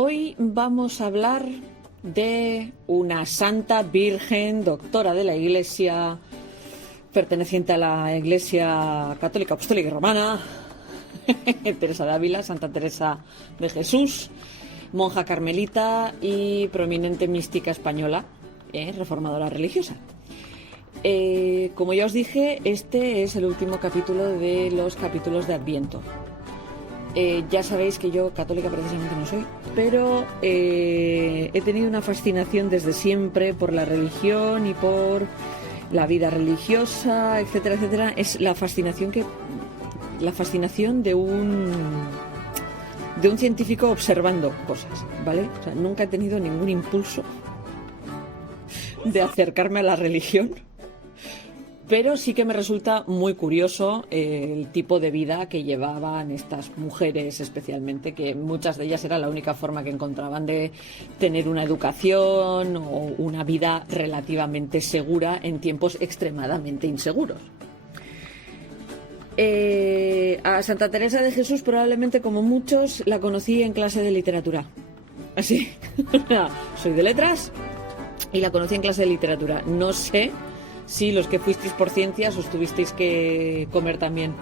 Hoy vamos a hablar de una santa virgen, doctora de la Iglesia, perteneciente a la Iglesia Católica Apostólica y Romana, Teresa de Ávila, Santa Teresa de Jesús, monja carmelita y prominente mística española, reformadora religiosa. Como ya os dije, este es el último capítulo de los capítulos de Adviento. Ya sabéis que yo católica precisamente no soy, pero he tenido una fascinación desde siempre por la religión y por la vida religiosa, etcétera, etcétera. Es la fascinación de un científico observando cosas, ¿vale? O sea, nunca he tenido ningún impulso de acercarme a la religión, pero sí que me resulta muy curioso el tipo de vida que llevaban estas mujeres, especialmente, que muchas de ellas era la única forma que encontraban de tener una educación o una vida relativamente segura en tiempos extremadamente inseguros. A Santa Teresa de Jesús, probablemente como muchos, la conocí en clase de literatura. Así, soy de letras y la conocí en clase de literatura. No sé si los que fuisteis por ciencias os tuvisteis que comer también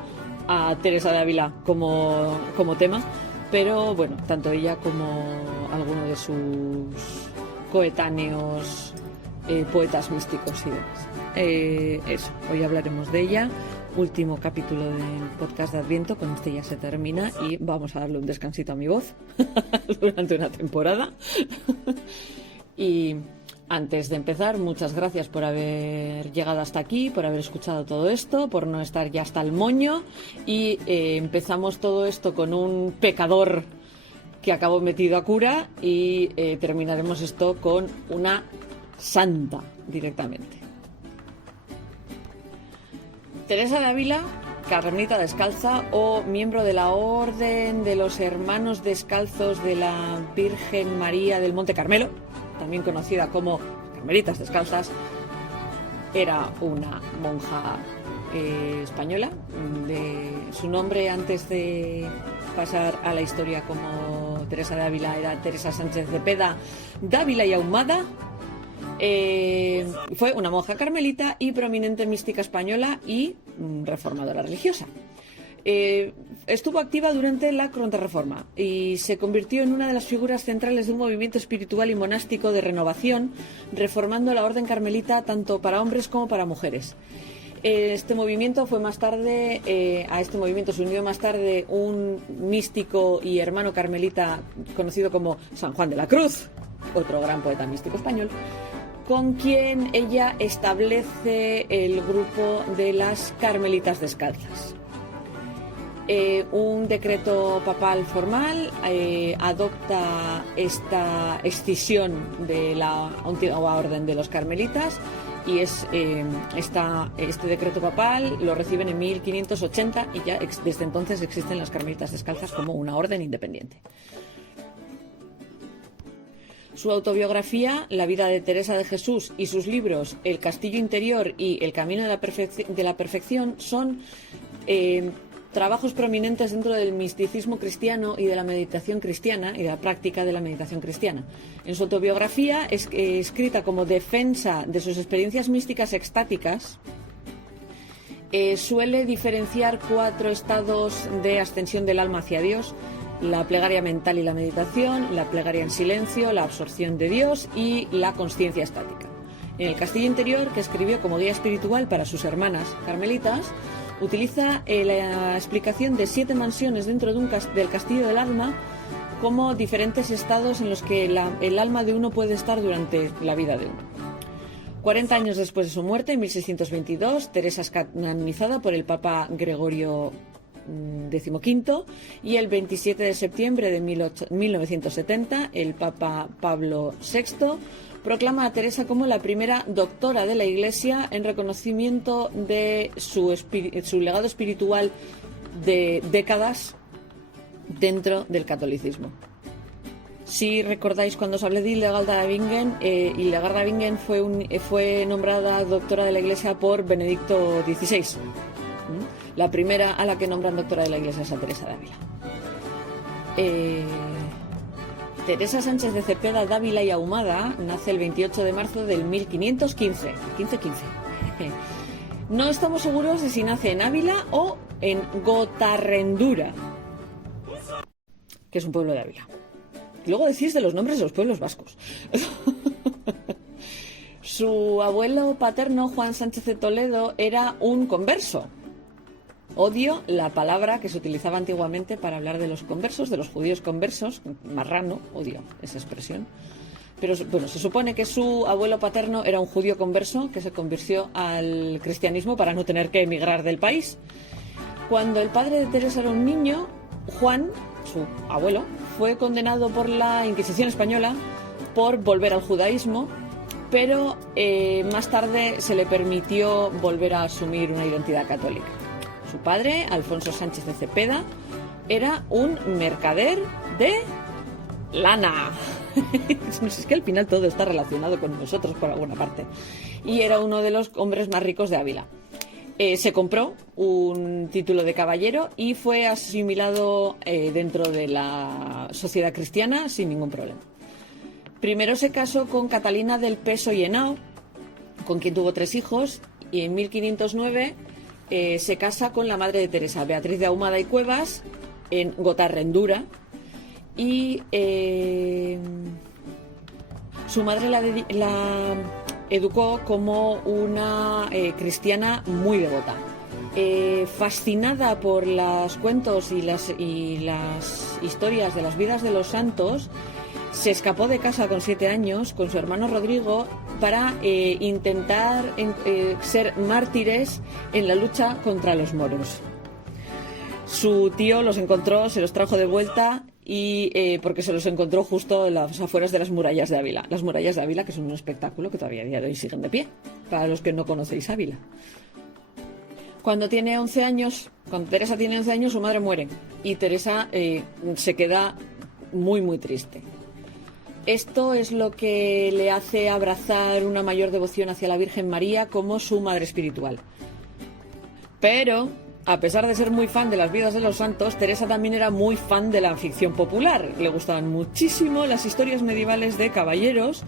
a Teresa de Ávila como tema, pero bueno, tanto ella como alguno de sus coetáneos poetas místicos y demás. Eso, hoy hablaremos de ella. Último capítulo del podcast de Adviento, con este ya se termina y vamos a darle un descansito a mi voz durante una temporada. Y antes de empezar, muchas gracias por haber llegado hasta aquí, por haber escuchado todo esto, por no estar ya hasta el moño. Y empezamos todo esto con un pecador que acabó metido a cura y terminaremos esto con una santa directamente. Teresa de Ávila, carmelita descalza o miembro de la Orden de los Hermanos Descalzos de la Virgen María del Monte Carmelo, también conocida como Carmelitas Descalzas, era una monja española. Su nombre, antes de pasar a la historia como Teresa de Ávila, era Teresa Sánchez de Peda Dávila y Ahumada. Fue una monja carmelita y prominente mística española y reformadora religiosa. Estuvo activa durante la Contrarreforma y se convirtió en una de las figuras centrales de un movimiento espiritual y monástico de renovación, reformando la orden carmelita tanto para hombres como para mujeres. Este movimiento fue más tarde, a este movimiento se unió más tarde un místico y hermano carmelita conocido como San Juan de la Cruz, otro gran poeta místico español, con quien ella establece el grupo de las Carmelitas Descalzas. Un decreto papal formal adopta esta escisión de la antigua orden de los carmelitas y este decreto papal lo reciben en 1580 y ya desde entonces existen las Carmelitas Descalzas como una orden independiente. Su autobiografía, La vida de Teresa de Jesús, y sus libros El castillo interior y El camino de la perfección son trabajos prominentes dentro del misticismo cristiano y de la meditación cristiana y de la práctica de la meditación cristiana. En su autobiografía, escrita como defensa de sus experiencias místicas extáticas, suele diferenciar 4 estados de ascensión del alma hacia Dios: la plegaria mental y la meditación, la plegaria en silencio, la absorción de Dios y la consciencia estática. En El castillo interior, que escribió como guía espiritual para sus hermanas carmelitas, utiliza la explicación de 7 mansiones dentro del castillo del alma como diferentes estados en los que el alma de uno puede estar durante la vida de uno. 40 años después de su muerte, en 1622, Teresa es canonizada por el Papa Gregorio XV, y el 27 de septiembre de 1970 el Papa Pablo VI proclama a Teresa como la primera doctora de la Iglesia en reconocimiento de su legado espiritual de décadas dentro del catolicismo. Si recordáis, cuando os hablé de Hildegarda Bingen, Hildegarda Bingen fue nombrada doctora de la Iglesia por Benedicto XVI. La primera a la que nombran doctora de la Iglesia es a Teresa de Ávila. Teresa Sánchez de Cepeda, Dávila y Ahumada nace el 28 de marzo del 1515. 1515. No estamos seguros de si nace en Ávila o en Gotarrendura, que es un pueblo de Ávila. Y luego decís de los nombres de los pueblos vascos. Su abuelo paterno, Juan Sánchez de Toledo, era un converso. Odio la palabra que se utilizaba antiguamente para hablar de los conversos, de los judíos conversos. Marrano, odio esa expresión. Pero bueno, se supone que su abuelo paterno era un judío converso que se convirtió al cristianismo para no tener que emigrar del país. Cuando el padre de Teresa era un niño, Juan, su abuelo, fue condenado por la Inquisición española por volver al judaísmo, pero más tarde se le permitió volver a asumir una identidad católica. Su padre, Alfonso Sánchez de Cepeda, era un mercader de lana. Es que al final todo está relacionado con nosotros por alguna parte. Y era uno de los hombres más ricos de Ávila. Se compró un título de caballero y fue asimilado dentro de la sociedad cristiana sin ningún problema. Primero se casó con Catalina del Peso y Henao, con quien tuvo 3 hijos, y en 1509 se casa con la madre de Teresa, Beatriz de Ahumada y Cuevas, en Gotarrendura, y su madre la educó como una cristiana muy devota. Fascinada por los cuentos y las historias de las vidas de los santos, se escapó de casa con 7 años con su hermano Rodrigo para intentar ser mártires en la lucha contra los moros. Su tío los encontró, se los trajo de vuelta y porque se los encontró justo en las afueras de las murallas de Ávila. Las murallas de Ávila, que son un espectáculo que todavía a día de hoy siguen de pie, para los que no conocéis Ávila. Cuando Teresa tiene 11 años, su madre muere y Teresa se queda muy, muy triste. Esto es lo que le hace abrazar una mayor devoción hacia la Virgen María como su madre espiritual. Pero, a pesar de ser muy fan de las vidas de los santos, Teresa también era muy fan de la ficción popular. Le gustaban muchísimo las historias medievales de caballeros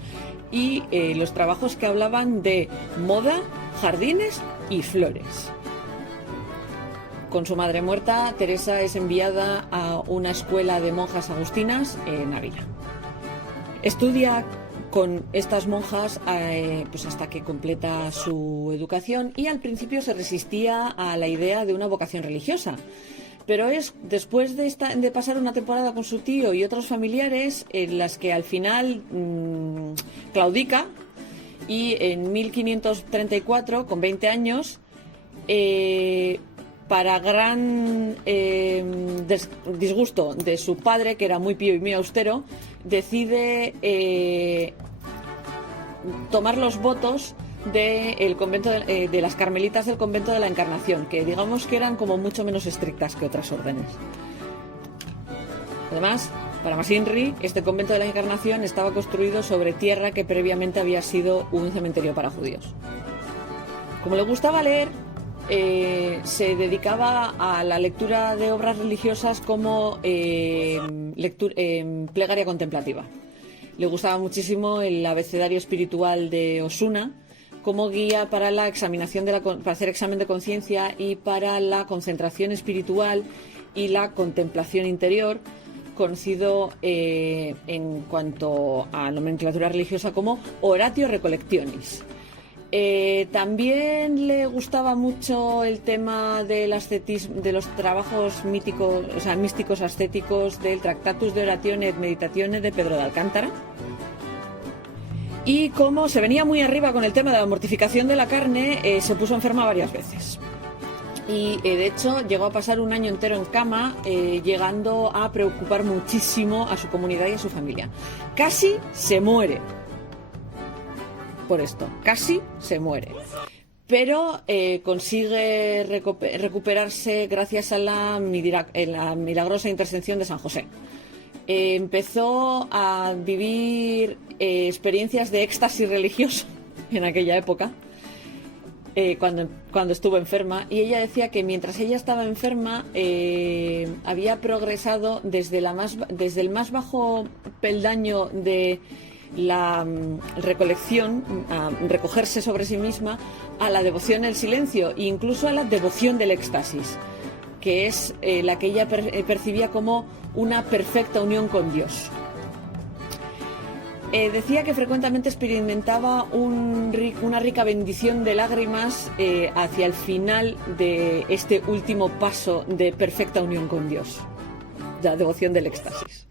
y los trabajos que hablaban de moda, jardines y flores. Con su madre muerta, Teresa es enviada a una escuela de monjas agustinas en Ávila. Estudia con estas monjas pues hasta que completa su educación y al principio se resistía a la idea de una vocación religiosa. Pero es después de pasar una temporada con su tío y otros familiares en las que al final claudica y en 1534, con 20 años, para gran disgusto de su padre, que era muy pío y muy austero, decide tomar los votos del convento de las Carmelitas del convento de la Encarnación, que digamos que eran como mucho menos estrictas que otras órdenes. Además, para Masinri, este convento de la Encarnación estaba construido sobre tierra que previamente había sido un cementerio para judíos. Como le gustaba leer, se dedicaba a la lectura de obras religiosas como plegaria contemplativa. Le gustaba muchísimo el abecedario espiritual de Osuna como guía para la examinación para hacer examen de conciencia y para la concentración espiritual y la contemplación interior, conocido en cuanto a nomenclatura religiosa como Oratio Recollectionis. También le gustaba mucho el tema del ascetismo, de los trabajos místicos ascéticos del Tractatus de Oratione et Meditatione de Pedro de Alcántara. Y como se venía muy arriba con el tema de la mortificación de la carne, se puso enferma varias veces. Y de hecho llegó a pasar un año entero en cama, llegando a preocupar muchísimo a su comunidad y a su familia. Casi se muere. Por esto, casi se muere, pero consigue recuperarse gracias a la milagrosa intercesión de San José. Empezó a vivir experiencias de éxtasis religioso en aquella época. cuando estuvo enferma, y ella decía que mientras ella estaba enferma había progresado desde el más bajo peldaño de la recolección, a recogerse sobre sí misma, a la devoción al silencio e incluso a la devoción del éxtasis, que es la que ella percibía como una perfecta unión con Dios. Decía que frecuentemente experimentaba una rica bendición de lágrimas hacia el final de este último paso de perfecta unión con Dios, la devoción del éxtasis.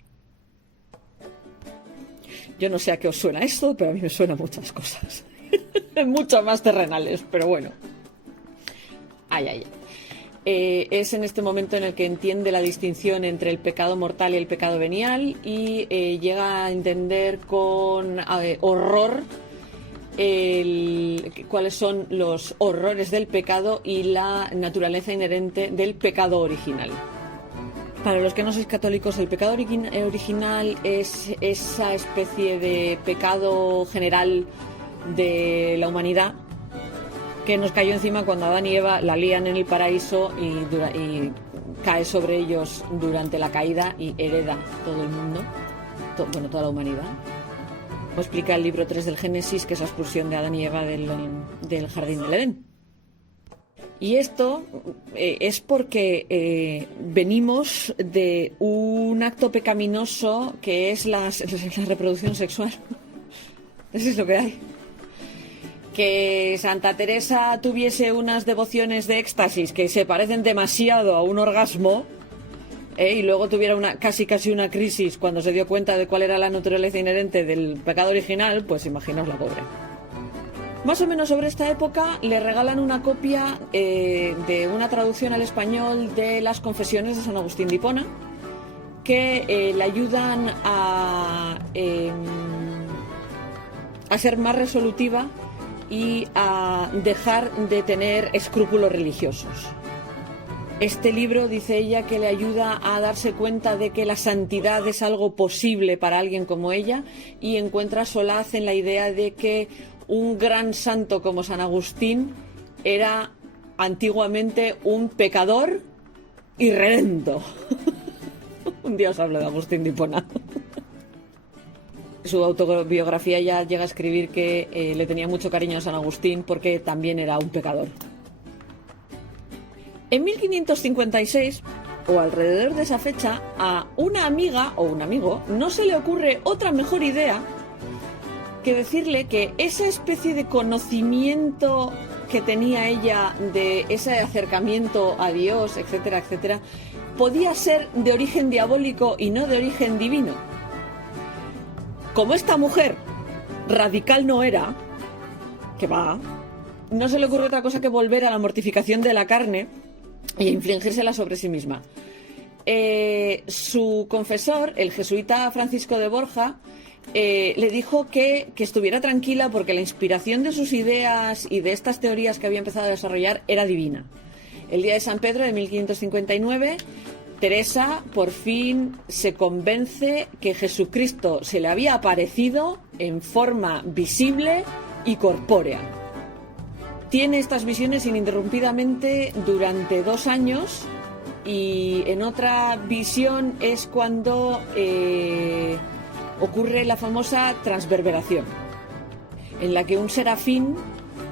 Yo no sé a qué os suena esto, pero a mí me suena muchas cosas. Mucho más terrenales, pero bueno. Es en este momento en el que entiende la distinción entre el pecado mortal y el pecado venial y llega a entender con horror cuáles son los horrores del pecado y la naturaleza inherente del pecado original. Para los que no sois católicos, el pecado original es esa especie de pecado general de la humanidad que nos cayó encima cuando Adán y Eva la lían en el paraíso y cae sobre ellos durante la caída y hereda todo el mundo, toda la humanidad. Como explica el libro 3 del Génesis, que es la expulsión de Adán y Eva del jardín del Edén. Y esto es porque venimos de un acto pecaminoso que es la reproducción sexual. Eso es lo que hay. Que Santa Teresa tuviese unas devociones de éxtasis que se parecen demasiado a un orgasmo, y luego tuviera casi una crisis cuando se dio cuenta de cuál era la naturaleza inherente del pecado original, pues imaginaos la pobre. Más o menos sobre esta época le regalan una copia de una traducción al español de las Confesiones de San Agustín de Hipona, que le ayudan a ser más resolutiva y a dejar de tener escrúpulos religiosos. Este libro, dice ella, que le ayuda a darse cuenta de que la santidad es algo posible para alguien como ella, y encuentra solaz en la idea de que un gran santo como San Agustín era antiguamente un pecador irredento. Un día os hablo de Agustín de Hipona. Su autobiografía ya llega a escribir que le tenía mucho cariño a San Agustín porque también era un pecador. En 1556, o alrededor de esa fecha, a una amiga o un amigo no se le ocurre otra mejor idea que decirle que esa especie de conocimiento que tenía ella de ese acercamiento a Dios, etcétera, etcétera, podía ser de origen diabólico y no de origen divino. Como esta mujer radical no era, que va, no se le ocurre otra cosa que volver a la mortificación de la carne y infligírsela sobre sí misma. Su confesor, el jesuita Francisco de Borja, le dijo que estuviera tranquila porque la inspiración de sus ideas y de estas teorías que había empezado a desarrollar era divina. El día de San Pedro de 1559, Teresa por fin se convence que Jesucristo se le había aparecido en forma visible y corpórea. Tiene estas visiones ininterrumpidamente durante 2 años, y en otra visión es cuando ocurre la famosa transverberación, en la que un serafín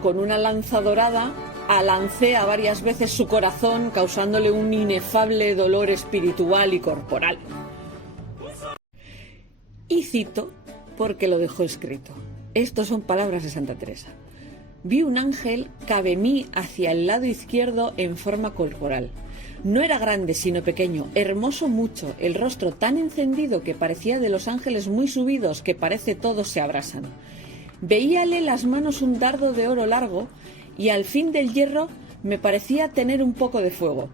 con una lanza dorada alancea varias veces su corazón, causándole un inefable dolor espiritual y corporal. Y cito, porque lo dejó escrito. Estas son palabras de Santa Teresa. Vi un ángel cabe mí hacia el lado izquierdo en forma corporal. No era grande, sino pequeño, hermoso mucho, el rostro tan encendido que parecía de los ángeles muy subidos, que parece todos se abrasan. Veíale las manos un dardo de oro largo, y al fin del hierro me parecía tener un poco de fuego.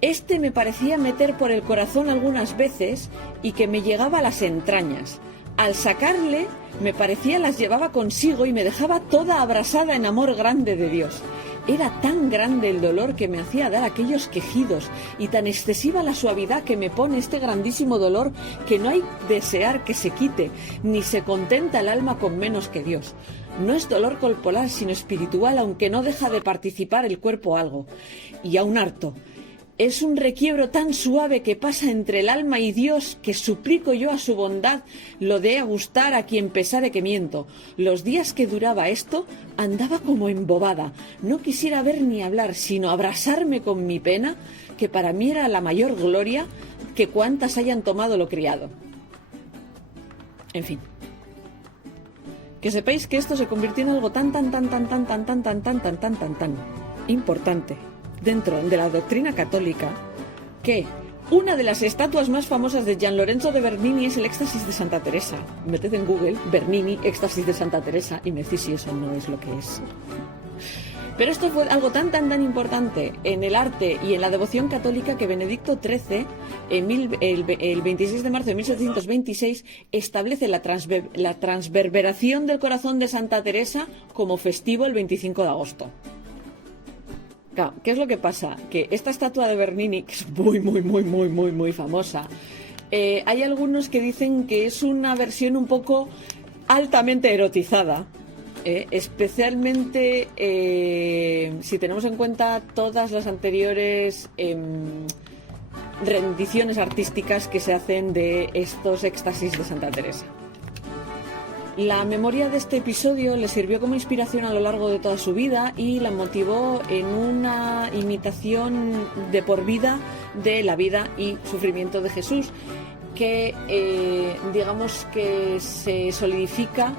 Este me parecía meter por el corazón algunas veces y que me llegaba a las entrañas. Al sacarle, me parecía las llevaba consigo y me dejaba toda abrasada en amor grande de Dios. Era tan grande el dolor que me hacía dar aquellos quejidos y tan excesiva la suavidad que me pone este grandísimo dolor que no hay desear que se quite, ni se contenta el alma con menos que Dios. No es dolor corporal, sino espiritual, aunque no deja de participar el cuerpo algo. Y aún harto. Es un requiebro tan suave que pasa entre el alma y Dios, que suplico yo a su bondad lo dé a gustar a quien pesare que miento. Los días que duraba esto andaba como embobada. No quisiera ver ni hablar, sino abrasarme con mi pena, que para mí era la mayor gloria que cuantas hayan tomado lo criado. En fin. Que sepáis que esto se convirtió en algo tan importante dentro de la doctrina católica, que una de las estatuas más famosas de Gian Lorenzo de Bernini es el Éxtasis de Santa Teresa. Meted en Google Bernini, Éxtasis de Santa Teresa, y me decís si eso no es lo que es. Pero esto fue algo tan importante en el arte y en la devoción católica que Benedicto XIII, el 26 de marzo de 1726, establece la transverberación del corazón de Santa Teresa como festivo el 25 de agosto. Claro, ¿qué es lo que pasa? Que esta estatua de Bernini, que es muy famosa, hay algunos que dicen que es una versión un poco altamente erotizada, especialmente si tenemos en cuenta todas las anteriores rendiciones artísticas que se hacen de estos éxtasis de Santa Teresa. La memoria de este episodio le sirvió como inspiración a lo largo de toda su vida y la motivó en una imitación de por vida de la vida y sufrimiento de Jesús, que digamos que se solidifica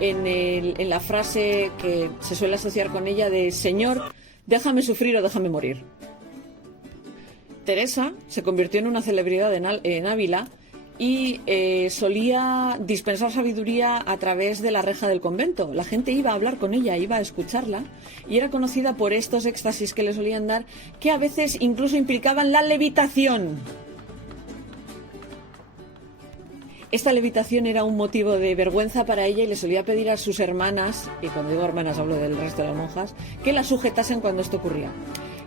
en la frase que se suele asociar con ella de Señor, déjame sufrir o déjame morir. Teresa se convirtió en una celebridad en Ávila y solía dispensar sabiduría a través de la reja del convento. La gente iba a hablar con ella, iba a escucharla, y era conocida por estos éxtasis que le solían dar, que a veces incluso implicaban la levitación. Esta levitación era un motivo de vergüenza para ella y le solía pedir a sus hermanas, y cuando digo hermanas hablo del resto de las monjas, que la sujetasen cuando esto ocurría.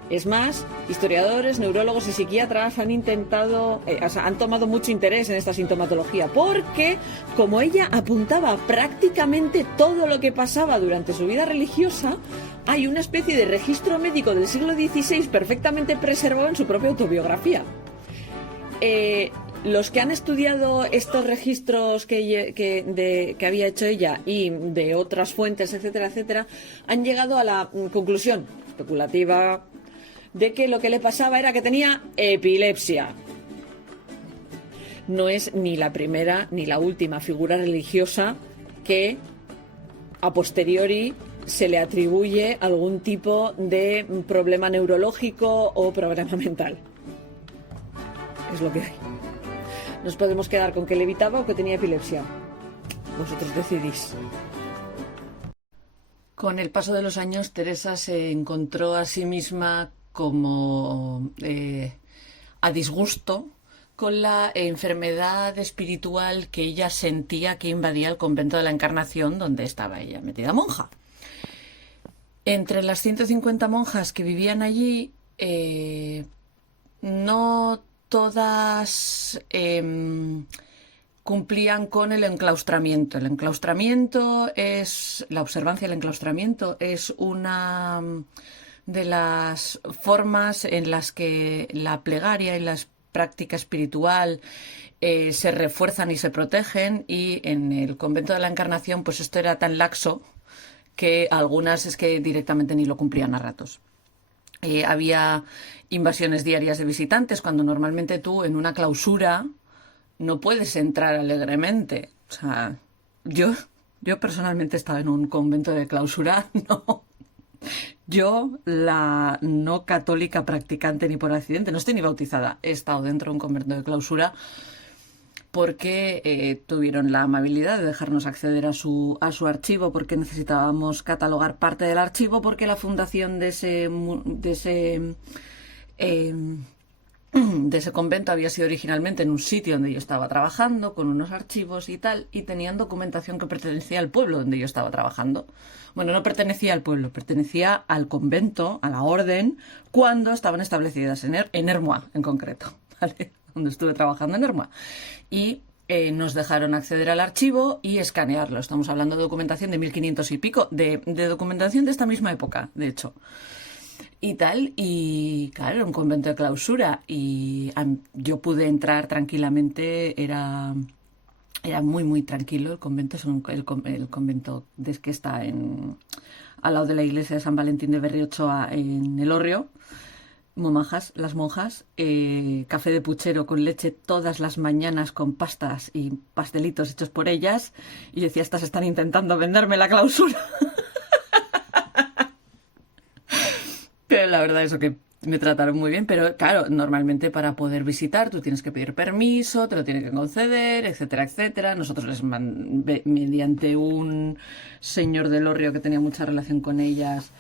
Es más, historiadores, neurólogos y psiquiatras han tomado mucho interés en esta sintomatología, porque, como ella apuntaba prácticamente todo lo que pasaba durante su vida religiosa, hay una especie de registro médico del siglo XVI perfectamente preservado en su propia autobiografía. Los que han estudiado estos registros que había hecho ella y de otras fuentes, etcétera, han llegado a la conclusión especulativa de que lo que le pasaba era que tenía epilepsia. No es ni la primera ni la última figura religiosa que a posteriori se le atribuye algún tipo de problema neurológico o problema mental. Es lo que hay. Nos podemos quedar con que levitaba o que tenía epilepsia. Vosotros decidís. Con el paso de los años, Teresa se encontró a sí misma como a disgusto con la enfermedad espiritual que ella sentía que invadía el convento de la Encarnación, donde estaba ella metida monja. Entre las 150 monjas que vivían allí, no todas cumplían con el enclaustramiento. La observancia del enclaustramiento es una de las formas en las que la plegaria y la práctica espiritual se refuerzan y se protegen, y en el convento de la Encarnación pues esto era tan laxo que algunas es que directamente ni lo cumplían a ratos. Había invasiones diarias de visitantes, cuando normalmente tú en una clausura no puedes entrar alegremente. O sea, yo personalmente estaba en un convento de clausura, no. Yo, la no católica practicante ni por accidente, no estoy ni bautizada, he estado dentro de un convento de clausura porque tuvieron la amabilidad de dejarnos acceder a su archivo, porque necesitábamos catalogar parte del archivo, porque la fundación de ese de ese convento había sido originalmente en un sitio donde yo estaba trabajando, con unos archivos y tal, y tenían documentación que pertenecía al pueblo donde yo estaba trabajando. Bueno, no pertenecía al pueblo, pertenecía al convento, a la orden, cuando estaban establecidas en Ermua, en concreto, ¿vale? Donde estuve trabajando en Ermua. Y nos dejaron acceder al archivo y escanearlo. Estamos hablando de documentación de 1500 y pico, de documentación de esta misma época, de hecho. Y tal, y claro, era un convento de clausura y yo pude entrar tranquilamente, era muy, muy tranquilo el convento, el convento que está al lado de la iglesia de San Valentín de Berriochoa en El Hórreo. Las monjas, café de puchero con leche todas las mañanas con pastas y pastelitos hechos por ellas. Y decía, estas están intentando venderme la clausura. Pero la verdad es que me trataron muy bien, pero claro, normalmente para poder visitar tú tienes que pedir permiso, te lo tienen que conceder, etcétera, etcétera. Nosotros mediante un señor del Hórreo que tenía mucha relación con ellas,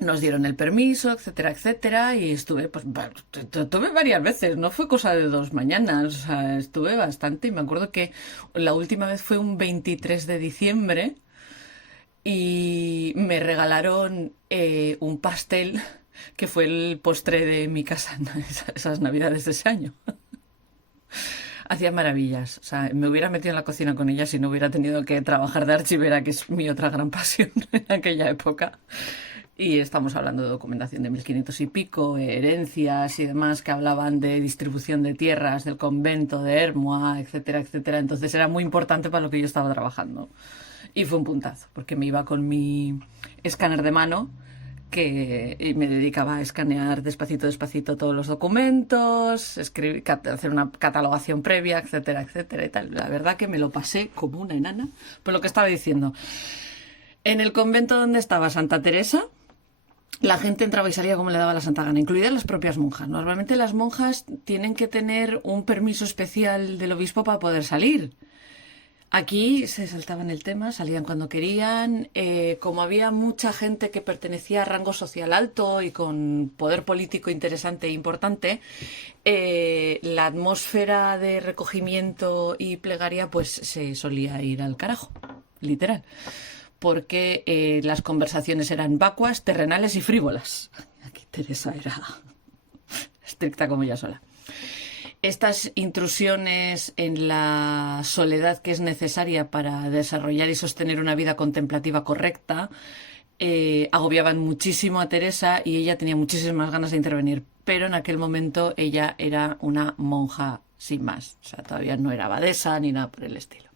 nos dieron el permiso, etcétera, etcétera, y estuve, pues, estuve varias veces, no fue cosa de 2 mañanas, o sea, estuve bastante, y me acuerdo que la última vez fue un 23 de diciembre, y me regalaron un pastel que fue el postre de mi casa esas navidades de ese año. Hacía maravillas, o sea, me hubiera metido en la cocina con ella si no hubiera tenido que trabajar de archivera, que es mi otra gran pasión en aquella época. Y estamos hablando de documentación de 1500 y pico, herencias y demás que hablaban de distribución de tierras del convento de Ermua, etcétera, etcétera. Entonces era muy importante para lo que yo estaba trabajando. Y fue un puntazo, porque me iba con mi escáner de mano y me dedicaba a escanear despacito, despacito todos los documentos, hacer una catalogación previa, etcétera, etcétera y tal. La verdad que me lo pasé como una enana. Por lo que estaba diciendo, en el convento donde estaba Santa Teresa, la gente entraba y salía como le daba la santa gana, incluidas las propias monjas. Normalmente las monjas tienen que tener un permiso especial del obispo para poder salir. Aquí se saltaban el tema, salían cuando querían. Como había mucha gente que pertenecía a rango social alto y con poder político interesante e importante, la atmósfera de recogimiento y plegaria pues se solía ir al carajo, literal. Porque las conversaciones eran vacuas, terrenales y frívolas. Aquí Teresa era estricta como ella sola. Estas intrusiones en la soledad que es necesaria para desarrollar y sostener una vida contemplativa correcta agobiaban muchísimo a Teresa y ella tenía muchísimas ganas de intervenir. Pero en aquel momento ella era una monja sin más. O sea, todavía no era abadesa ni nada por el estilo.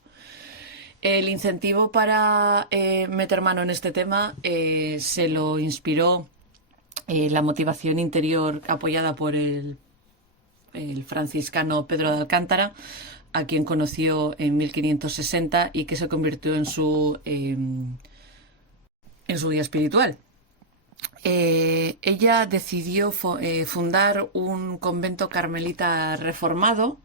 El incentivo para meter mano en este tema se lo inspiró la motivación interior apoyada por el franciscano Pedro de Alcántara, a quien conoció en 1560 y que se convirtió en su guía espiritual. Ella decidió fundar un convento carmelita reformado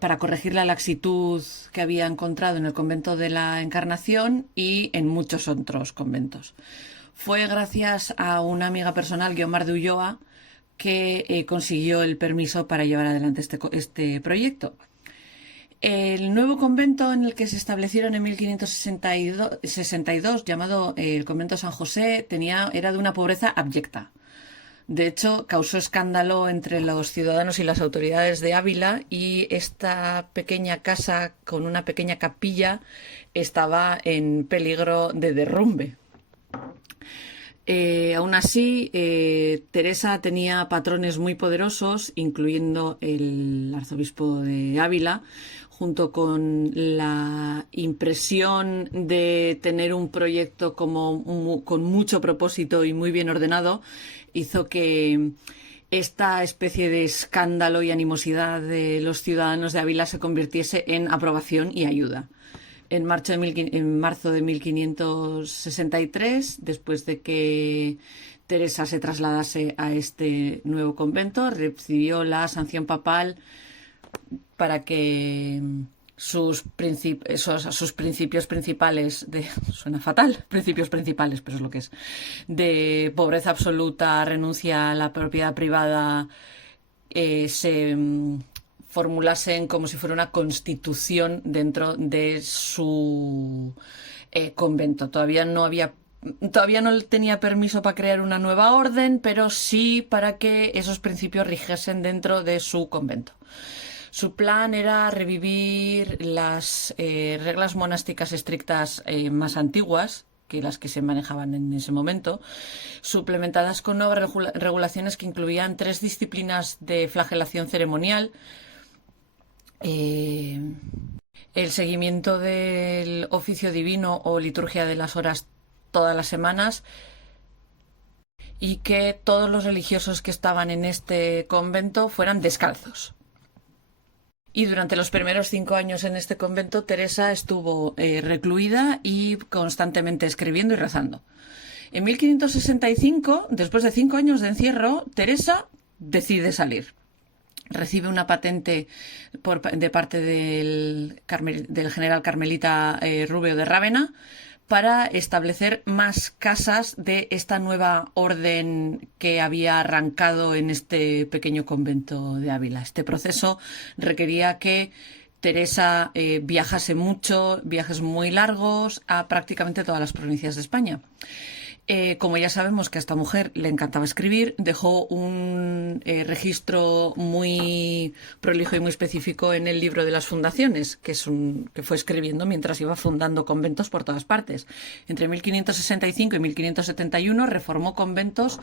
para corregir la laxitud que había encontrado en el convento de la Encarnación y en muchos otros conventos. Fue gracias a una amiga personal, Guiomar de Ulloa, que consiguió el permiso para llevar adelante este proyecto. El nuevo convento en el que se establecieron en 1562, llamado el convento San José, era de una pobreza abyecta. De hecho, causó escándalo entre los ciudadanos y las autoridades de Ávila, y esta pequeña casa con una pequeña capilla estaba en peligro de derrumbe. Aún así, Teresa tenía patrones muy poderosos, incluyendo el arzobispo de Ávila, junto con la impresión de tener un proyecto con mucho propósito y muy bien ordenado, hizo que esta especie de escándalo y animosidad de los ciudadanos de Ávila se convirtiese en aprobación y ayuda. En marzo de 1563, después de que Teresa se trasladase a este nuevo convento, recibió la sanción papal para que sus principios principales suena fatal, principios principales, pero es lo que es, de pobreza absoluta, renuncia a la propiedad privada, se formulasen como si fuera una constitución dentro de su convento. Todavía no tenía permiso para crear una nueva orden, pero sí para que esos principios rigiesen dentro de su convento. Su plan era revivir las reglas monásticas estrictas más antiguas que las que se manejaban en ese momento, suplementadas con nuevas regulaciones que incluían 3 disciplinas de flagelación ceremonial, el seguimiento del oficio divino o liturgia de las horas todas las semanas, y que todos los religiosos que estaban en este convento fueran descalzos. Y durante los primeros 5 años en este convento, Teresa estuvo recluida y constantemente escribiendo y rezando. En 1565, después de 5 años de encierro, Teresa decide salir. Recibe una patente de parte del general carmelita Rubeo de Rávena para establecer más casas de esta nueva orden que había arrancado en este pequeño convento de Ávila. Este proceso requería que Teresa viajase mucho, viajes muy largos, a prácticamente todas las provincias de España. Como ya sabemos que a esta mujer le encantaba escribir, dejó un registro muy prolijo y muy específico en el libro de las fundaciones, que fue escribiendo mientras iba fundando conventos por todas partes. Entre 1565 y 1571 reformó conventos,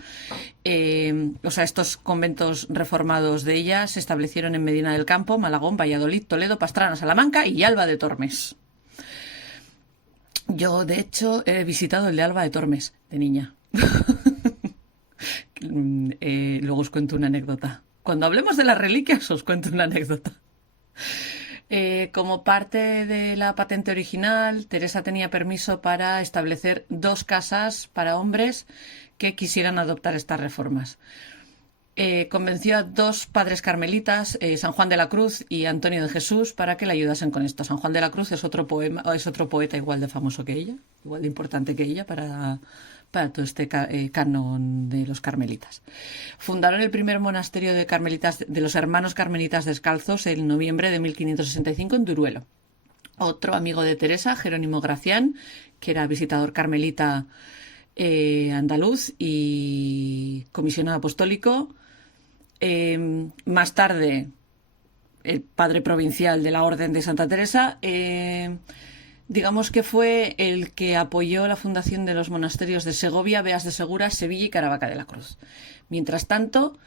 estos conventos reformados de ella se establecieron en Medina del Campo, Malagón, Valladolid, Toledo, Pastrana, Salamanca y Alba de Tormes. Yo, de hecho, he visitado el de Alba de Tormes, de niña. Luego os cuento una anécdota. Cuando hablemos de las reliquias, os cuento una anécdota. Como parte de la patente original, Teresa tenía permiso para establecer 2 casas para hombres que quisieran adoptar estas reformas. Convenció a 2 padres carmelitas, San Juan de la Cruz y Antonio de Jesús, para que le ayudasen con esto. San Juan de la Cruz es otro poeta igual de famoso que ella, igual de importante que ella para todo este canon de los carmelitas. Fundaron el primer monasterio de los hermanos carmelitas descalzos en noviembre de 1565 en Duruelo. Otro amigo de Teresa, Jerónimo Gracián, que era visitador carmelita andaluz y comisionado apostólico, más tarde el padre provincial de la Orden de Santa Teresa, digamos que fue el que apoyó la fundación de los monasterios de Segovia, Beas de Segura, Sevilla y Caravaca de la Cruz. Mientras tanto,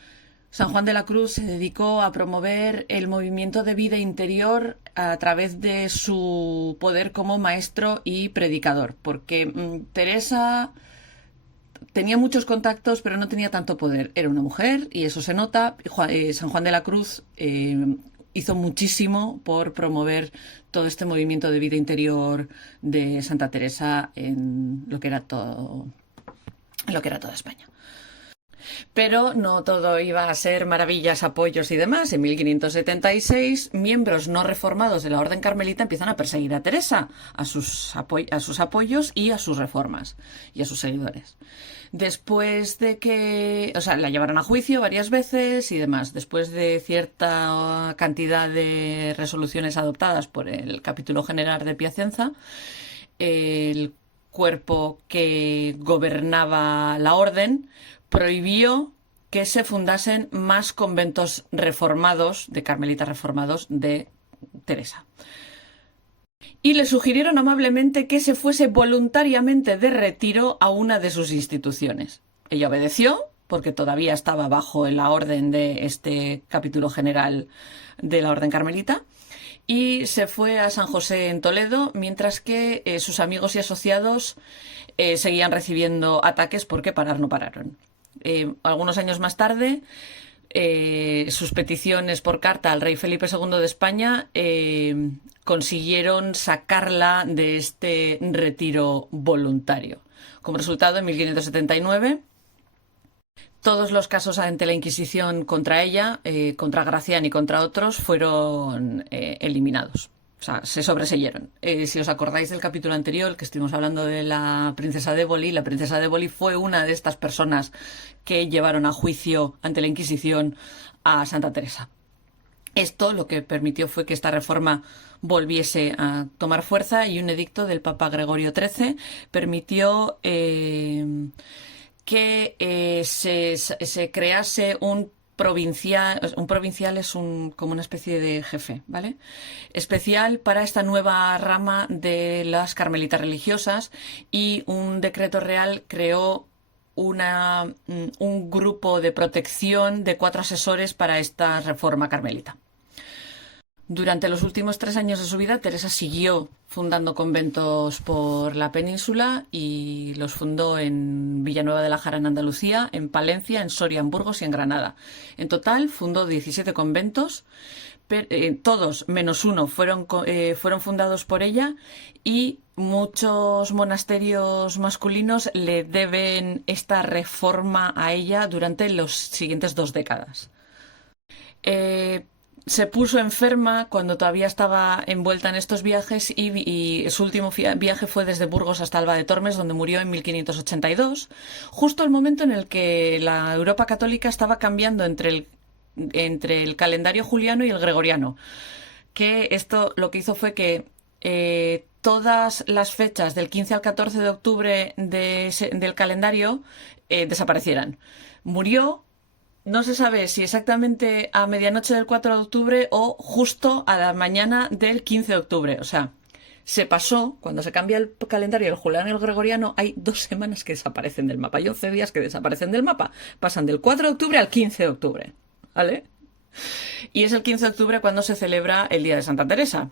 San Juan de la Cruz se dedicó a promover el movimiento de vida interior a través de su poder como maestro y predicador, porque Teresa tenía muchos contactos, pero no tenía tanto poder. Era una mujer y eso se nota. San Juan de la Cruz hizo muchísimo por promover todo este movimiento de vida interior de Santa Teresa en lo que era toda España. Pero no todo iba a ser maravillas, apoyos y demás. En 1576, miembros no reformados de la Orden Carmelita empiezan a perseguir a Teresa, a sus apoyos y a sus reformas y a sus seguidores. Después de que, la llevaron a juicio varias veces y demás. Después de cierta cantidad de resoluciones adoptadas por el Capítulo General de Piacenza, el cuerpo que gobernaba la orden prohibió que se fundasen más conventos reformados, de carmelitas reformados, de Teresa. Y le sugirieron amablemente que se fuese voluntariamente de retiro a una de sus instituciones. Ella obedeció, porque todavía estaba bajo la orden de este capítulo general de la Orden Carmelita, y se fue a San José en Toledo, mientras que sus amigos y asociados seguían recibiendo ataques porque parar no pararon. Algunos años más tarde, sus peticiones por carta al rey Felipe II de España consiguieron sacarla de este retiro voluntario. Como resultado, en 1579, todos los casos ante la Inquisición contra ella, contra Gracián y contra otros, fueron eliminados. O sea, se sobreseyeron. Si os acordáis del capítulo anterior, que estuvimos hablando de la princesa de Éboli, la princesa de Éboli fue una de estas personas que llevaron a juicio ante la Inquisición a Santa Teresa. Esto lo que permitió fue que esta reforma volviese a tomar fuerza, y un edicto del Papa Gregorio XIII permitió que se crease un provincial. Un provincial es como una especie de jefe, ¿vale? Especial para esta nueva rama de las carmelitas religiosas, y un decreto real creó un grupo de protección de 4 asesores para esta reforma carmelita. Durante los últimos 3 años de su vida, Teresa siguió fundando conventos por la península, y los fundó en Villanueva de la Jara en Andalucía, en Palencia, en Soria, en Burgos y en Granada. En total fundó 17 conventos, todos menos uno fueron fundados por ella, y muchos monasterios masculinos le deben esta reforma a ella durante las siguientes 2 décadas. Se puso enferma cuando todavía estaba envuelta en estos viajes, y su último viaje fue desde Burgos hasta Alba de Tormes, donde murió en 1582, justo el momento en el que la Europa católica estaba cambiando entre el calendario juliano y el gregoriano. Que esto lo que hizo fue que todas las fechas del 15 al 14 de octubre del calendario desaparecieran. Murió. No se sabe si exactamente a medianoche del 4 de octubre o justo a la mañana del 15 de octubre. O sea, se pasó, cuando se cambia el calendario, el juliano y el gregoriano, hay 2 semanas que desaparecen del mapa. Hay 11 días que desaparecen del mapa. Pasan del 4 de octubre al 15 de octubre. ¿Vale? Y es el 15 de octubre cuando se celebra el Día de Santa Teresa.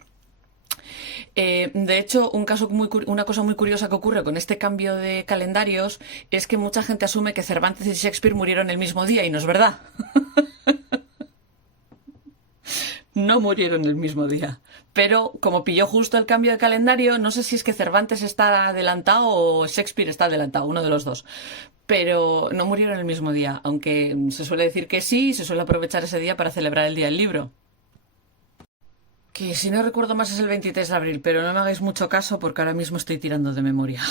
De hecho, una cosa muy curiosa que ocurre con este cambio de calendarios es que mucha gente asume que Cervantes y Shakespeare murieron el mismo día, y no es verdad. No murieron el mismo día. Pero como pilló justo el cambio de calendario, no sé si es que Cervantes está adelantado o Shakespeare está adelantado, uno de los dos. Pero no murieron el mismo día, aunque se suele decir que sí, y se suele aprovechar ese día para celebrar el Día del Libro. Que si no recuerdo más es el 23 de abril, pero no me hagáis mucho caso porque ahora mismo estoy tirando de memoria.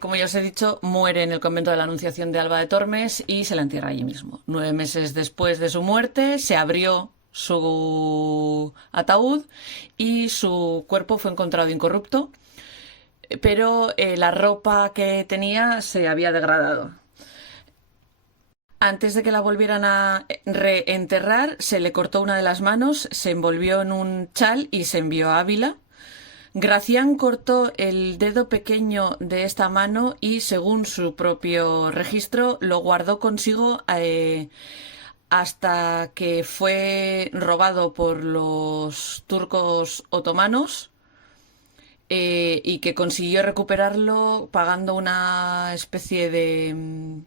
Como ya os he dicho, muere en el convento de la Anunciación de Alba de Tormes y se la entierra allí mismo. 9 meses después de su muerte se abrió su ataúd y su cuerpo fue encontrado incorrupto, pero la ropa que tenía se había degradado. Antes de que la volvieran a reenterrar, se le cortó una de las manos, se envolvió en un chal y se envió a Ávila. Gracián cortó el dedo pequeño de esta mano y, según su propio registro, lo guardó consigo hasta que fue robado por los turcos otomanos, y que consiguió recuperarlo pagando una especie de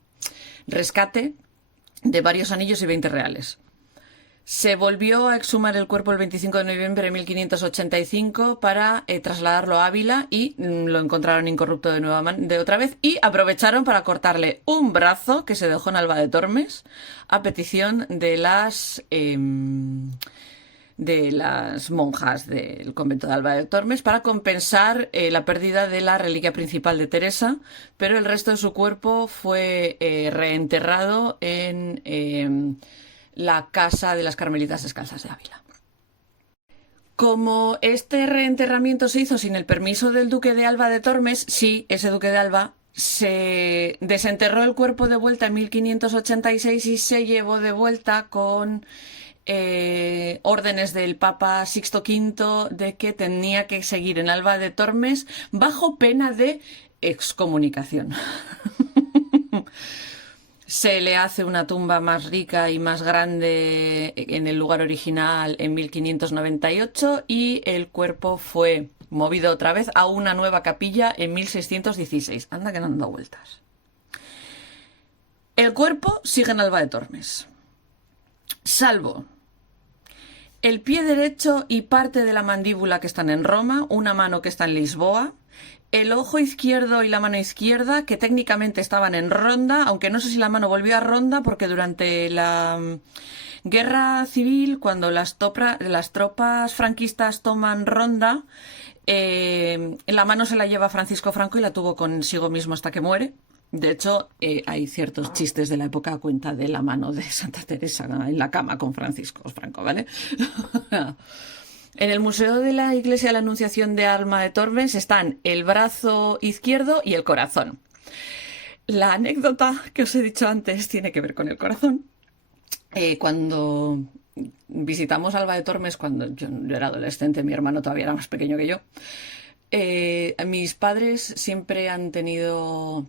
rescate de varios anillos y 20 reales. Se volvió a exhumar el cuerpo el 25 de noviembre de 1585 para trasladarlo a Ávila, y lo encontraron incorrupto de otra vez, y aprovecharon para cortarle un brazo que se dejó en Alba de Tormes a petición de las monjas del convento de Alba de Tormes para compensar la pérdida de la reliquia principal de Teresa, pero el resto de su cuerpo fue reenterrado en la casa de las Carmelitas Descalzas de Ávila. Como este reenterramiento se hizo sin el permiso del duque de Alba de Tormes, sí, ese duque de Alba se desenterró el cuerpo de vuelta en 1586 y se llevó de vuelta con órdenes del Papa Sixto V de que tenía que seguir en Alba de Tormes bajo pena de excomunicación. Se le hace una tumba más rica y más grande en el lugar original en 1598 y el cuerpo fue movido otra vez a una nueva capilla en 1616. Anda que no han dado vueltas. El cuerpo sigue en Alba de Tormes, salvo el pie derecho y parte de la mandíbula que están en Roma, una mano que está en Lisboa, el ojo izquierdo y la mano izquierda que técnicamente estaban en Ronda, aunque no sé si la mano volvió a Ronda porque durante Guerra civil, cuando las tropas franquistas toman Ronda, la mano se la lleva Francisco Franco y la tuvo consigo mismo hasta que muere. De hecho, hay ciertos chistes de la época a cuenta de la mano de Santa Teresa en la cama con Francisco Franco, ¿vale? En el Museo de la Iglesia de la Anunciación de Alma de Tormes están el brazo izquierdo y el corazón. La anécdota que os he dicho antes tiene que ver con el corazón. Cuando visitamos Alba de Tormes, cuando yo era adolescente, mi hermano todavía era más pequeño que yo, mis padres siempre han tenido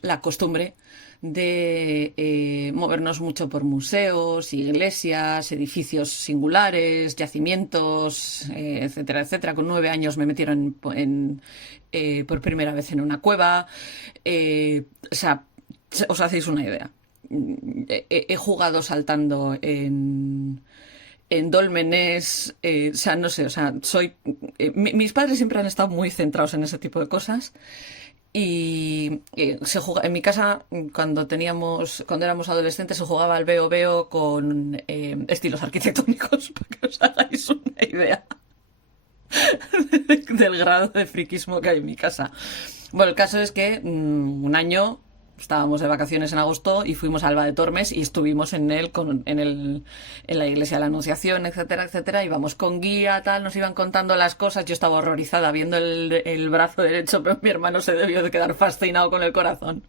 la costumbre de movernos mucho por museos, iglesias, edificios singulares, yacimientos, etcétera, etcétera. Con 9 años me metieron por primera vez en una cueva. O sea, os hacéis una idea. He jugado saltando en dólmenes, o sea, no sé, o sea, mis padres siempre han estado muy centrados en ese tipo de cosas y en mi casa, cuando éramos adolescentes, se jugaba al veo veo con estilos arquitectónicos, para que os hagáis una idea del grado de friquismo que hay en mi casa. Bueno, el caso es que un año estábamos de vacaciones en agosto y fuimos a Alba de Tormes y estuvimos en la iglesia de la Anunciación, etcétera, etcétera. Íbamos con guía, tal, nos iban contando las cosas. Yo estaba horrorizada viendo el brazo derecho, pero mi hermano se debió de quedar fascinado con el corazón.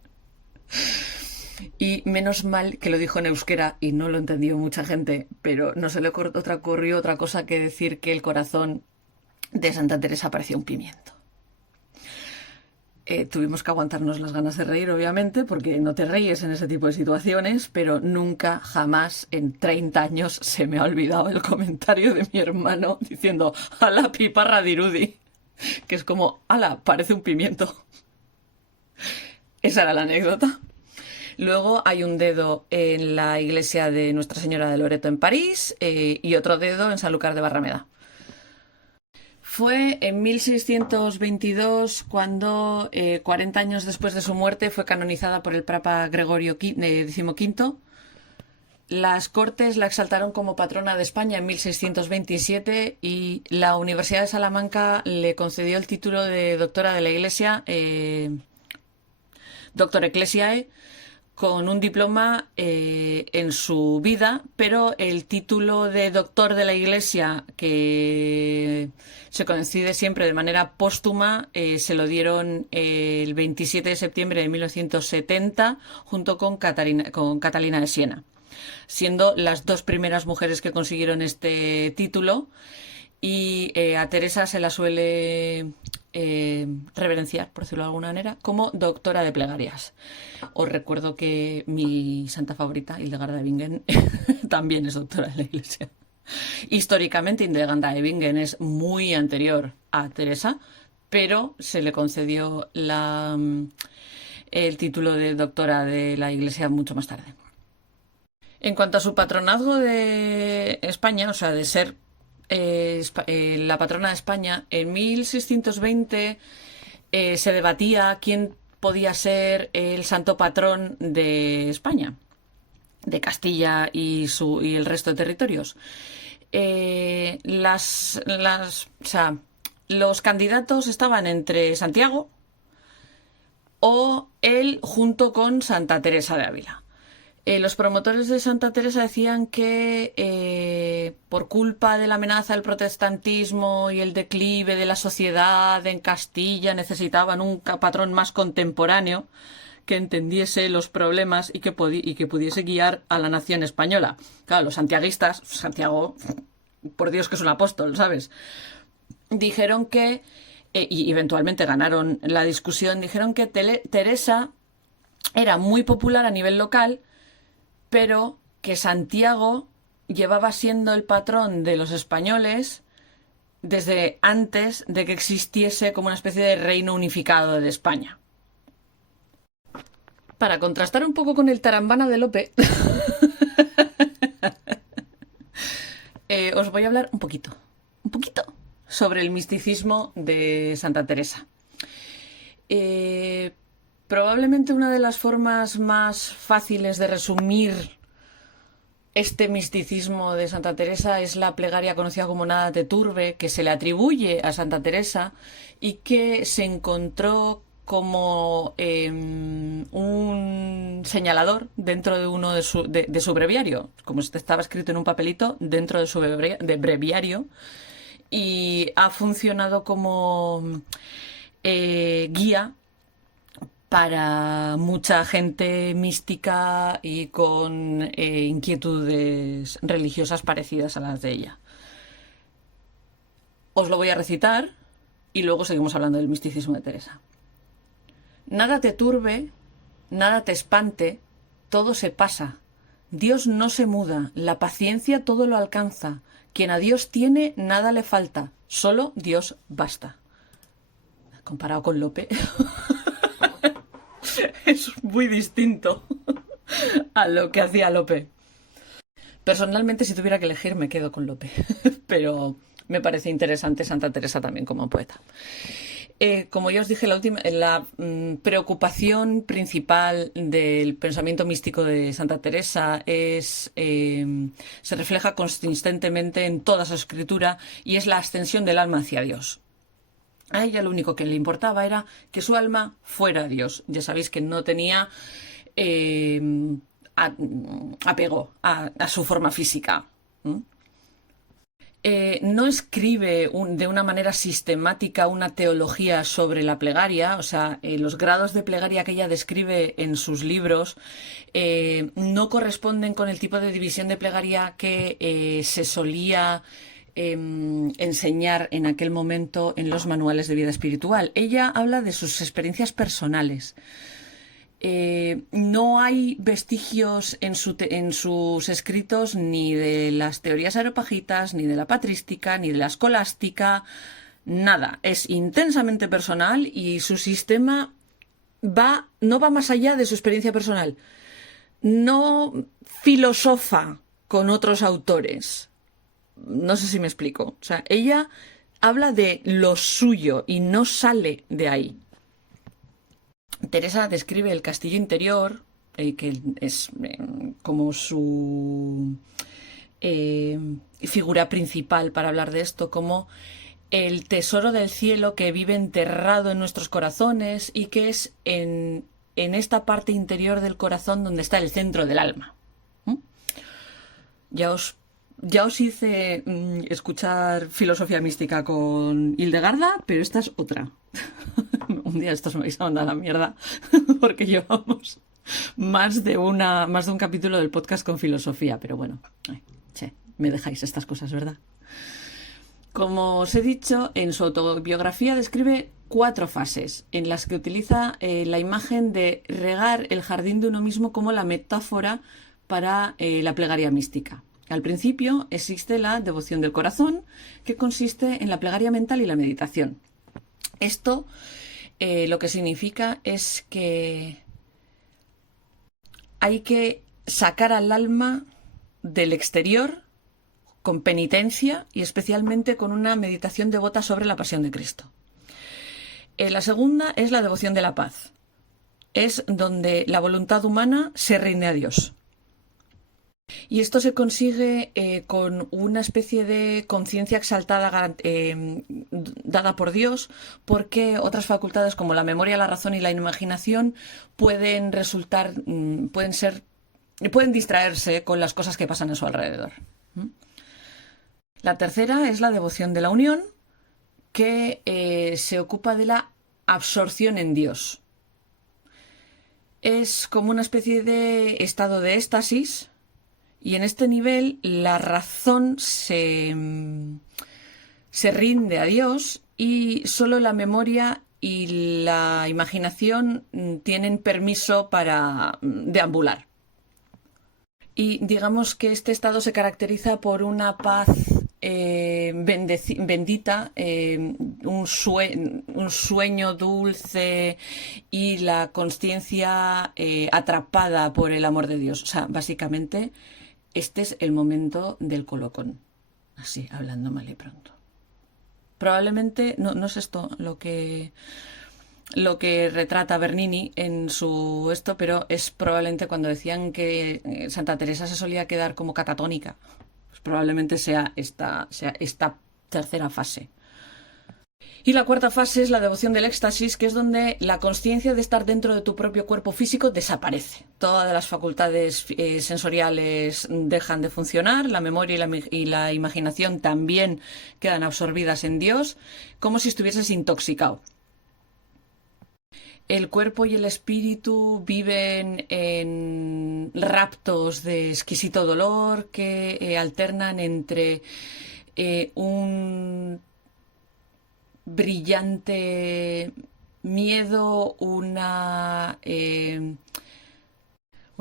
Y menos mal que lo dijo en euskera y no lo entendió mucha gente, pero no se le ocurrió otra cosa que decir que el corazón de Santa Teresa parecía un pimiento. Tuvimos que aguantarnos las ganas de reír, obviamente, porque no te ríes en ese tipo de situaciones, pero nunca, jamás, en 30 años, se me ha olvidado el comentario de mi hermano diciendo «ala piparra dirudi», que es como «ala, parece un pimiento». Esa era la anécdota. Luego hay un dedo en la iglesia de Nuestra Señora de Loreto en París y otro dedo en Sanlúcar de Barrameda. Fue en 1622 cuando, 40 años después de su muerte, fue canonizada por el Papa Gregorio XV. Las Cortes la exaltaron como patrona de España en 1627 y la Universidad de Salamanca le concedió el título de doctora de la Iglesia, Doctor Ecclesiae, con un diploma en su vida, pero el título de doctor de la Iglesia, que se concede siempre de manera póstuma, se lo dieron el 27 de septiembre de 1970 junto con Catalina de Siena, siendo las dos primeras mujeres que consiguieron este título. Y a Teresa se la suele reverenciar, por decirlo de alguna manera, como doctora de plegarias. Os recuerdo que mi santa favorita, Hildegarda de Bingen, también es doctora de la Iglesia. Históricamente, Hildegarda de Bingen es muy anterior a Teresa, pero se le concedió el título de doctora de la Iglesia mucho más tarde. En cuanto a su patronazgo de España, o sea, de ser la patrona de España, en 1620 se debatía quién podía ser el santo patrón de España, de Castilla y el resto de territorios. Los candidatos estaban entre Santiago o él junto con Santa Teresa de Ávila. Los promotores de Santa Teresa decían que por culpa de la amenaza del protestantismo y el declive de la sociedad en Castilla necesitaban un patrón más contemporáneo que entendiese los problemas y que pudiese guiar a la nación española. Claro, los santiaguistas, Santiago, por Dios que es un apóstol, ¿sabes? Dijeron que, y eventualmente ganaron la discusión, dijeron que Teresa era muy popular a nivel local, pero que Santiago llevaba siendo el patrón de los españoles desde antes de que existiese como una especie de reino unificado de España. Para contrastar un poco con el tarambana de Lope, os voy a hablar un poquito sobre el misticismo de Santa Teresa. Probablemente una de las formas más fáciles de resumir Este misticismo de Santa Teresa es la plegaria conocida como Nada te turbe, que se le atribuye a Santa Teresa y que se encontró como un señalador dentro de uno de su breviario, como estaba escrito en un papelito dentro de su breviario, y ha funcionado como guía para mucha gente mística y con inquietudes religiosas parecidas a las de ella. Os lo voy a recitar y luego seguimos hablando del misticismo de Teresa. Nada te turbe, nada te espante, todo se pasa. Dios no se muda, la paciencia todo lo alcanza. Quien a Dios tiene, nada le falta, solo Dios basta. Comparado con Lope, es muy distinto a lo que hacía Lope. Personalmente, si tuviera que elegir, me quedo con Lope, pero me parece interesante Santa Teresa también como poeta. Como ya os dije, la preocupación principal del pensamiento místico de Santa Teresa se refleja consistentemente en toda su escritura y es la ascensión del alma hacia Dios. A ella lo único que le importaba era que su alma fuera Dios. Ya sabéis que no tenía apego a su forma física. No escribe de una manera sistemática una teología sobre la plegaria, o sea, los grados de plegaria que ella describe en sus libros no corresponden con el tipo de división de plegaria que se solía enseñar en aquel momento en los manuales de vida espiritual. Ella habla de sus experiencias personales. No hay vestigios en sus escritos ni de las teorías areopagitas, ni de la patrística, ni de la escolástica, nada. Es intensamente personal y su sistema no va más allá de su experiencia personal. No filosofa con otros autores. No sé si me explico. O sea, ella habla de lo suyo y no sale de ahí. Teresa describe el castillo interior, que es como su figura principal para hablar de esto, como el tesoro del cielo que vive enterrado en nuestros corazones y que es en esta parte interior del corazón donde está el centro del alma. Ya os hice escuchar filosofía mística con Hildegarda, pero esta es otra. Un día estos me vais a mandar a la mierda porque llevamos más de un capítulo del podcast con filosofía, pero bueno, me dejáis estas cosas, ¿verdad? Como os he dicho, en su autobiografía describe 4 fases en las que utiliza la imagen de regar el jardín de uno mismo como la metáfora para la plegaria mística. Al principio existe la devoción del corazón, que consiste en la plegaria mental y la meditación. Esto lo que significa es que hay que sacar al alma del exterior con penitencia y especialmente con una meditación devota sobre la pasión de Cristo. La segunda es la devoción de la paz. Es donde la voluntad humana se rinde a Dios. Y esto se consigue con una especie de conciencia exaltada dada por Dios, porque otras facultades como la memoria, la razón y la imaginación pueden distraerse con las cosas que pasan a su alrededor. La tercera es la devoción de la unión, que se ocupa de la absorción en Dios. Es como una especie de estado de éxtasis. Y en este nivel la razón se rinde a Dios y solo la memoria y la imaginación tienen permiso para deambular. Y digamos que este estado se caracteriza por una paz bendita, un sueño dulce y la consciencia atrapada por el amor de Dios. O sea, básicamente este es el momento del colocón, así, hablando mal y pronto. Probablemente no es esto lo que lo que retrata Bernini en su esto, pero es probablemente cuando decían que Santa Teresa se solía quedar como catatónica, pues probablemente sea esta tercera fase. Y la cuarta fase es la devoción del éxtasis, que es donde la consciencia de estar dentro de tu propio cuerpo físico desaparece. Todas las facultades sensoriales dejan de funcionar, la memoria y la imaginación también quedan absorbidas en Dios, como si estuvieses intoxicado. El cuerpo y el espíritu viven en raptos de exquisito dolor que alternan entre un brillante miedo, una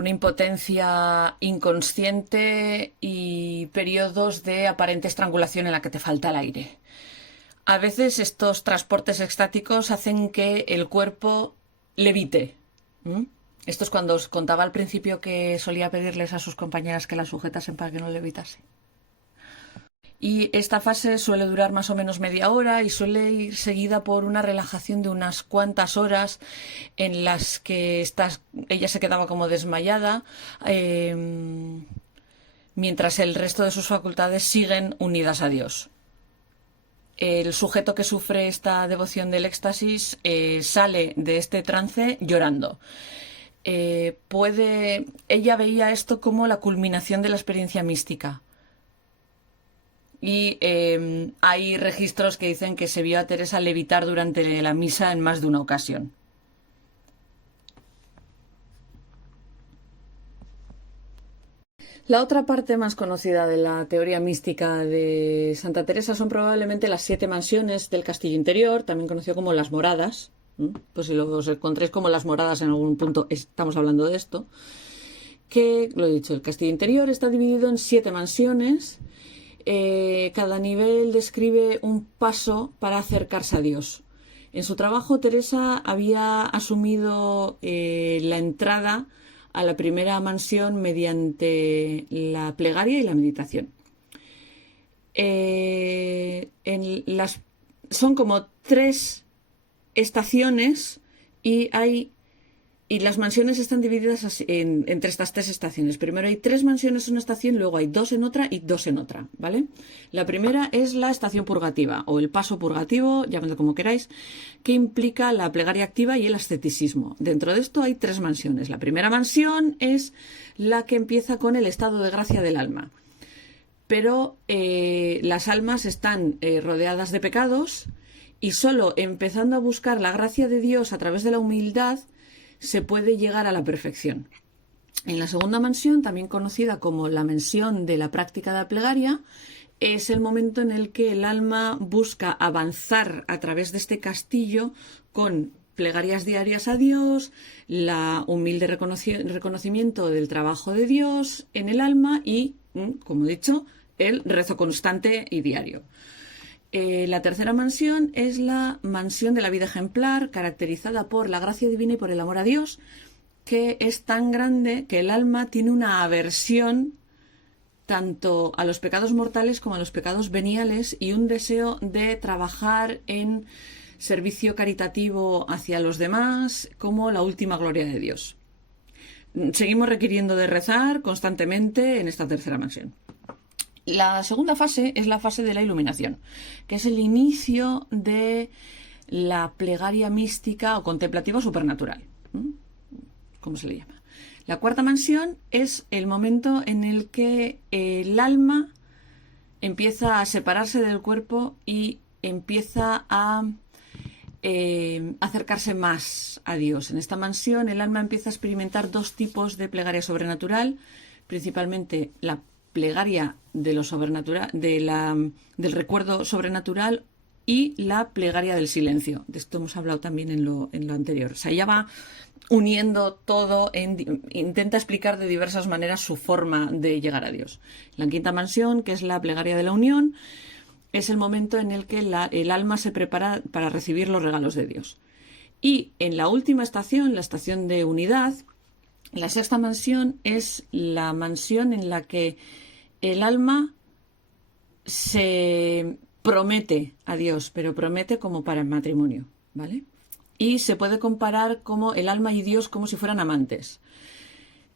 impotencia inconsciente y periodos de aparente estrangulación en la que te falta el aire. A veces estos transportes extáticos hacen que el cuerpo levite. Esto es cuando os contaba al principio que solía pedirles a sus compañeras que la sujetasen para que no levitase. Y esta fase suele durar más o menos media hora y suele ir seguida por una relajación de unas cuantas horas en las que ella se quedaba como desmayada, mientras el resto de sus facultades siguen unidas a Dios. El sujeto que sufre esta devoción del éxtasis sale de este trance llorando. Ella veía esto como la culminación de la experiencia mística. Y hay registros que dicen que se vio a Teresa levitar durante la misa en más de una ocasión. La otra parte más conocida de la teoría mística de Santa Teresa son probablemente las 7 mansiones del castillo interior, también conocido como las moradas. Pues si os encontréis como las moradas en algún punto, estamos hablando de esto. Que, lo he dicho, el castillo interior está dividido en 7 mansiones. Cada nivel describe un paso para acercarse a Dios. En su trabajo, Teresa había asumido la entrada a la primera mansión mediante la plegaria y la meditación. Son como 3 estaciones y las mansiones están divididas entre estas 3 estaciones. Primero hay 3 mansiones en una estación, luego hay 2 en otra y 2 en otra, ¿vale? La primera es la estación purgativa o el paso purgativo, llamadlo como queráis, que implica la plegaria activa y el asceticismo. Dentro de esto hay 3 mansiones. La primera mansión es la que empieza con el estado de gracia del alma. Pero las almas están rodeadas de pecados y solo empezando a buscar la gracia de Dios a través de la humildad se puede llegar a la perfección. En la segunda mansión, también conocida como la mansión de la práctica de la plegaria, es el momento en el que el alma busca avanzar a través de este castillo con plegarias diarias a Dios, la humilde reconocimiento del trabajo de Dios en el alma y, como he dicho, el rezo constante y diario. La tercera mansión es la mansión de la vida ejemplar, caracterizada por la gracia divina y por el amor a Dios, que es tan grande que el alma tiene una aversión tanto a los pecados mortales como a los pecados veniales y un deseo de trabajar en servicio caritativo hacia los demás como la última gloria de Dios. Seguimos requiriendo de rezar constantemente en esta tercera mansión. La segunda fase es la fase de la iluminación, que es el inicio de la plegaria mística o contemplativa supernatural, ¿cómo se le llama? La cuarta mansión es el momento en el que el alma empieza a separarse del cuerpo y empieza a acercarse más a Dios. En esta mansión el alma empieza a experimentar 2 tipos de plegaria sobrenatural, principalmente la plegaria de lo sobrenatural, del recuerdo sobrenatural y la plegaria del silencio. De esto hemos hablado también en lo anterior. O sea, ella va uniendo todo, intenta explicar de diversas maneras su forma de llegar a Dios. La quinta mansión, que es la plegaria de la unión, es el momento en el que el alma se prepara para recibir los regalos de Dios. Y en la última estación, la estación de unidad, la sexta mansión es la mansión en la que el alma se promete a Dios, pero promete como para el matrimonio, ¿vale? y se puede comparar como el alma y Dios como si fueran amantes.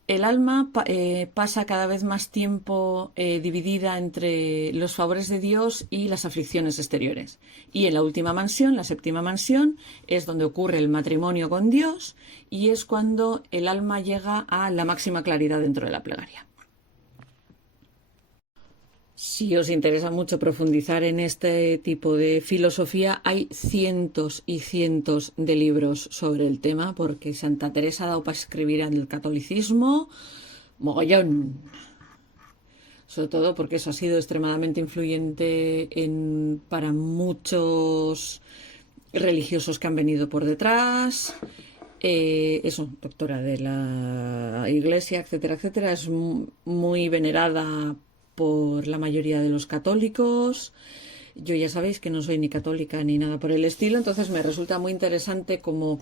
El alma pasa cada vez más tiempo dividida entre los favores de Dios y las aflicciones exteriores. Y en la última mansión, la séptima mansión, es donde ocurre el matrimonio con Dios y es cuando el alma llega a la máxima claridad dentro de la plegaria. Si os interesa mucho profundizar en este tipo de filosofía, hay cientos y cientos de libros sobre el tema, porque Santa Teresa ha dado para escribir en el catolicismo mogollón. Sobre todo porque eso ha sido extremadamente influyente para muchos religiosos que han venido por detrás. Doctora de la Iglesia, etcétera, etcétera. Es muy venerada por la mayoría de los católicos. Yo ya sabéis que no soy ni católica ni nada por el estilo, entonces me resulta muy interesante como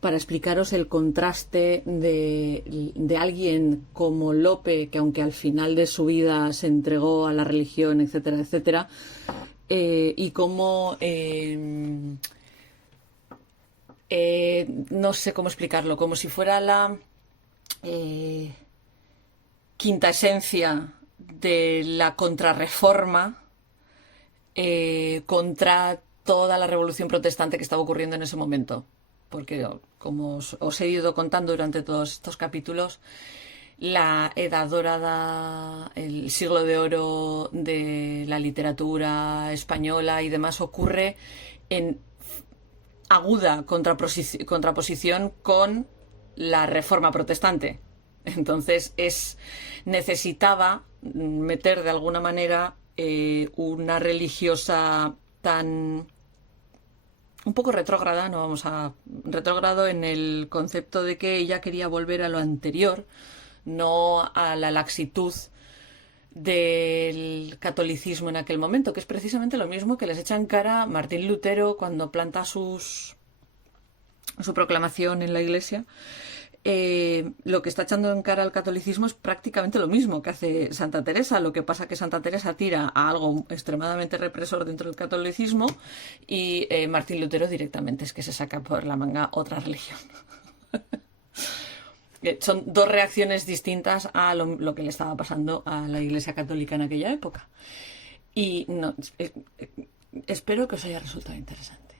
para explicaros el contraste de alguien como Lope, que aunque al final de su vida se entregó a la religión, etcétera, etcétera, y cómo no sé cómo explicarlo, como si fuera la quinta esencia de la contrarreforma contra toda la revolución protestante que estaba ocurriendo en ese momento. Porque, como os he ido contando durante todos estos capítulos, la edad dorada, el siglo de oro de la literatura española y demás ocurre en aguda contraposición con la reforma protestante. Entonces necesitaba meter de alguna manera una religiosa tan un poco retrógrada, no vamos a retrógrado en el concepto de que ella quería volver a lo anterior, no a la laxitud del catolicismo en aquel momento, que es precisamente lo mismo que les echa en cara Martín Lutero cuando planta su proclamación en la Iglesia. Lo que está echando en cara al catolicismo es prácticamente lo mismo que hace Santa Teresa. Lo que pasa que Santa Teresa tira a algo extremadamente represor dentro del catolicismo y Martín Lutero directamente es que se saca por la manga otra religión. Son dos reacciones distintas a lo que le estaba pasando a la Iglesia Católica en aquella época. Y no, espero que os haya resultado interesante,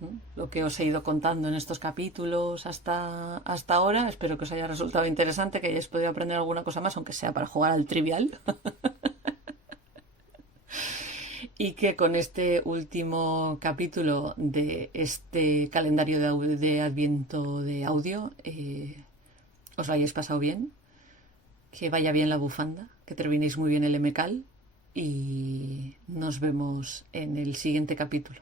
¿no? Lo que os he ido contando en estos capítulos hasta ahora. Espero que os haya resultado interesante, que hayáis podido aprender alguna cosa más, aunque sea para jugar al trivial. Y que con este último capítulo de este calendario de Adviento de audio os lo hayáis pasado bien, que vaya bien la bufanda, que terminéis muy bien el EMECAL y nos vemos en el siguiente capítulo.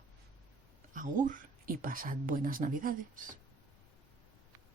Agur y pasad buenas Navidades.